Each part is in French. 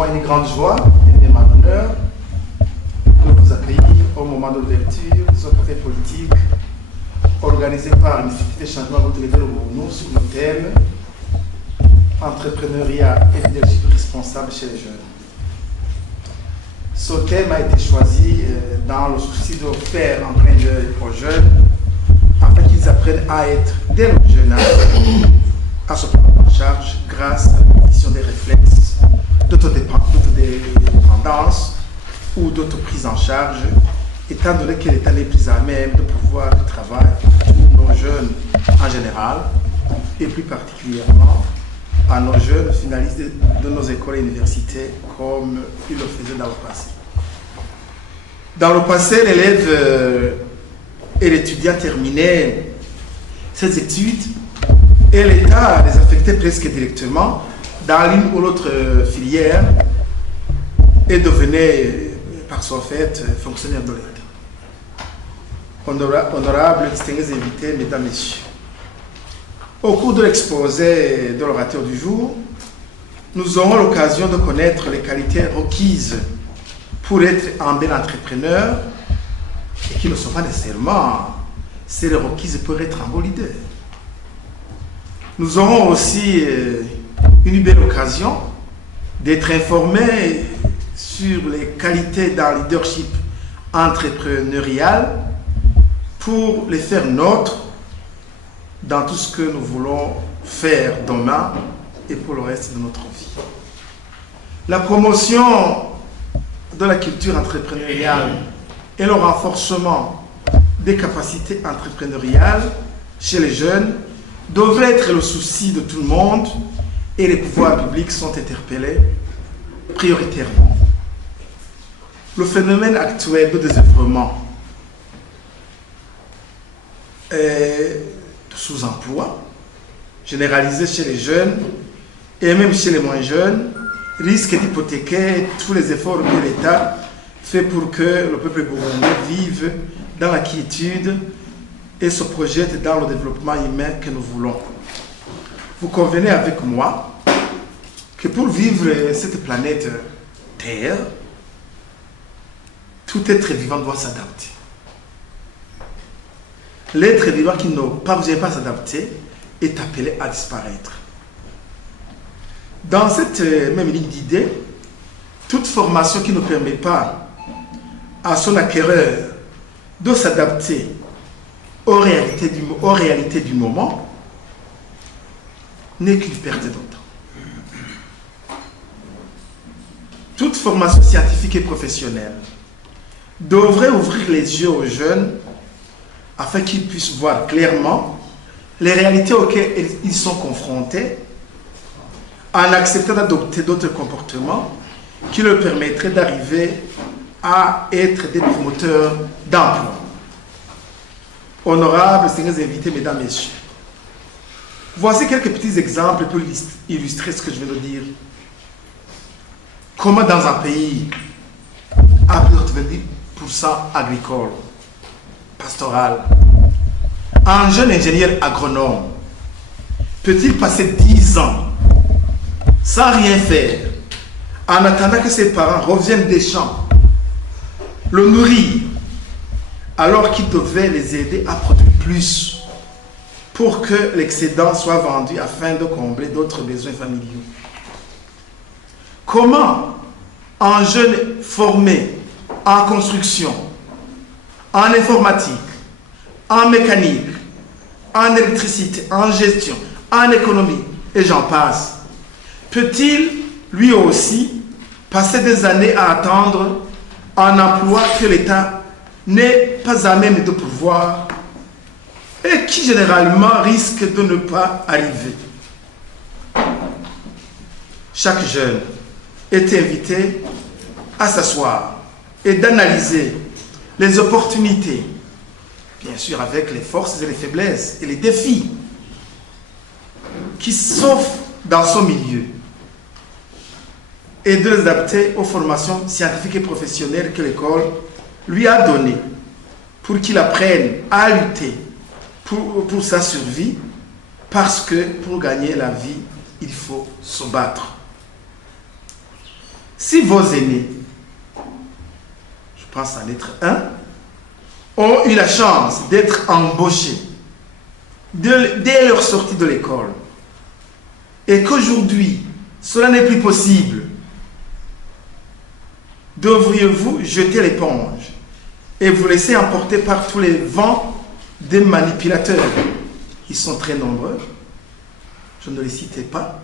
moi une grande joie et même un honneur de vous accueillir au moment de l'ouverture de ce café politique organisé par l'Institut des changements de nous sur le thème entrepreneuriat et leadership responsable chez les jeunes. Ce thème a été choisi dans le souci de faire un clin d'œil aux jeunes afin qu'ils apprennent à être dès le jeune âge à se prendre en charge grâce à l'acquisition des réflexes d'autodépendance ou d'autoprise en charge, étant donné que l'État n'est plus à même de pouvoir du travail pour nos jeunes en général et plus particulièrement à nos jeunes finalistes de nos écoles et universités comme ils le faisaient dans le passé. Dans le passé, l'élève et l'étudiant terminaient ses études et l'État les affectait presque directement dans l'une ou l'autre filière et devenait par son fait fonctionnaire de l'État. Honorables, distingués invités, mesdames, messieurs, au cours de l'exposé de l'orateur du jour, nous aurons l'occasion de connaître les qualités requises pour être un bel entrepreneur et qui ne sont pas nécessairement celles requises pour être un bon leader. Nous aurons aussi une belle occasion d'être informés sur les qualités d'un leadership entrepreneurial pour les faire nôtres dans tout ce que nous voulons faire demain et pour le reste de notre vie. La promotion de la culture entrepreneuriale et le renforcement des capacités entrepreneuriales chez les jeunes devrait être le souci de tout le monde et les pouvoirs publics sont interpellés prioritairement. Le phénomène actuel de désœuvrement et de sous-emploi généralisé chez les jeunes et même chez les moins jeunes risque d'hypothéquer tous les efforts que l'État fait pour que le peuple burundais vive dans la quiétude et se projette dans le développement humain que nous voulons. Vous convenez avec moi que pour vivre cette planète Terre, tout être vivant doit s'adapter. L'être vivant qui ne parvient pas à s'adapter est appelé à disparaître. Dans cette même ligne d'idées, toute formation qui ne permet pas à son acquéreur de s'adapter aux réalités du moment n'est qu'une perte de temps. Toute formation scientifique et professionnelle devrait ouvrir les yeux aux jeunes afin qu'ils puissent voir clairement les réalités auxquelles ils sont confrontés en acceptant d'adopter d'autres comportements qui leur permettraient d'arriver à être des promoteurs d'emploi. Honorables, seigneurs invités, mesdames, messieurs, voici quelques petits exemples pour illustrer ce que je viens de dire. Comment dans un pays à plus de 90% agricole, pastoral, un jeune ingénieur agronome peut-il passer 10 ans sans rien faire en attendant que ses parents reviennent des champs, le nourrir, alors qu'il devait les aider à produire plus pour que l'excédent soit vendu afin de combler d'autres besoins familiaux? Comment un jeune formé en construction, en informatique, en mécanique, en électricité, en gestion, en économie, et j'en passe, peut-il lui aussi passer des années à attendre un emploi que l'État n'est pas à même de pourvoir et qui généralement risque de ne pas arriver? Chaque jeune est invité à s'asseoir et d'analyser les opportunités, bien sûr avec les forces et les faiblesses et les défis qui s'offrent dans son milieu et de les adapter aux formations scientifiques et professionnelles que l'école lui a données pour qu'il apprenne à lutter pour sa survie, parce que pour gagner la vie, il faut se battre. Si vos aînés, je pense en être un, ont eu la chance d'être embauchés dès leur sortie de l'école, et qu'aujourd'hui, cela n'est plus possible, devriez-vous jeter l'éponge et vous laisser emporter par tous les vents des manipulateurs? Ils sont très nombreux, je ne les citais pas.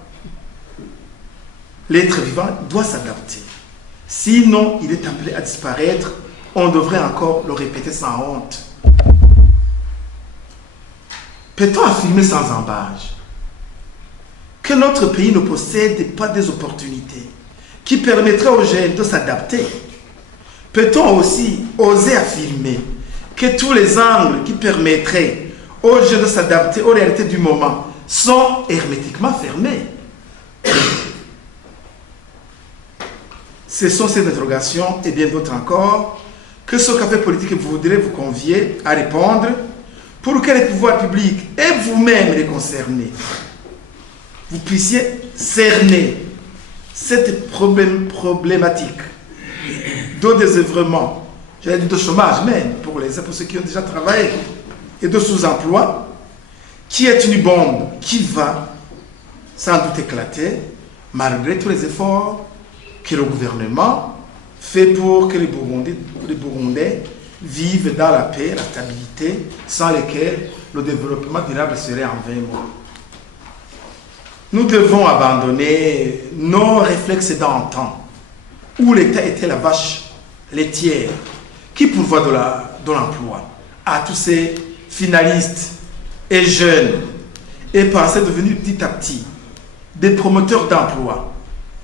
L'être vivant doit s'adapter. Sinon, il est appelé à disparaître. On devrait encore le répéter sans honte. Peut-on affirmer sans embâche que notre pays ne possède pas des opportunités qui permettraient aux jeunes de s'adapter? Peut-on aussi oser affirmer que tous les angles qui permettraient aux jeunes de s'adapter aux réalités du moment sont hermétiquement fermés? Ce sont ces interrogations et bien d'autres encore que ce café politique voudrait vous convier à répondre pour que les pouvoirs publics et vous-même les concernés, vous puissiez cerner cette problématique de désœuvrement, j'allais dire de chômage même, pour ceux qui ont déjà travaillé, et de sous-emploi, qui est une bombe qui va sans doute éclater malgré tous les efforts que le gouvernement fait pour que les Burundais vivent dans la paix, la stabilité, sans lesquelles le développement durable serait en vain mot. Nous devons abandonner nos réflexes d'antan, où l'État était la vache laitière qui pourvoit de l'emploi à tous ces finalistes et jeunes, et penser devenir petit à petit des promoteurs d'emploi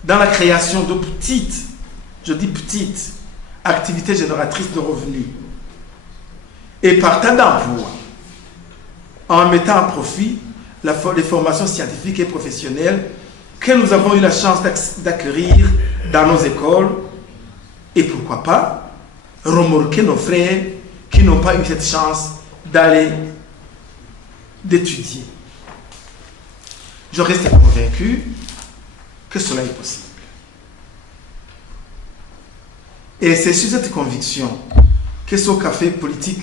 dans la création de petites, je dis petites, activités génératrices de revenus. Et partant d'emploi, en mettant à profit les formations scientifiques et professionnelles que nous avons eu la chance d'acquérir dans nos écoles, et pourquoi pas remorquer nos frères qui n'ont pas eu cette chance d'étudier. Je reste convaincu que cela est possible. Et c'est sur cette conviction que ce café politique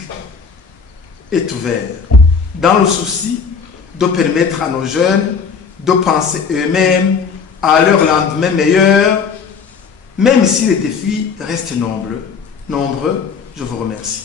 est ouvert, dans le souci de permettre à nos jeunes de penser eux-mêmes à leur lendemain meilleur, même si les défis restent nombreux. Je vous remercie.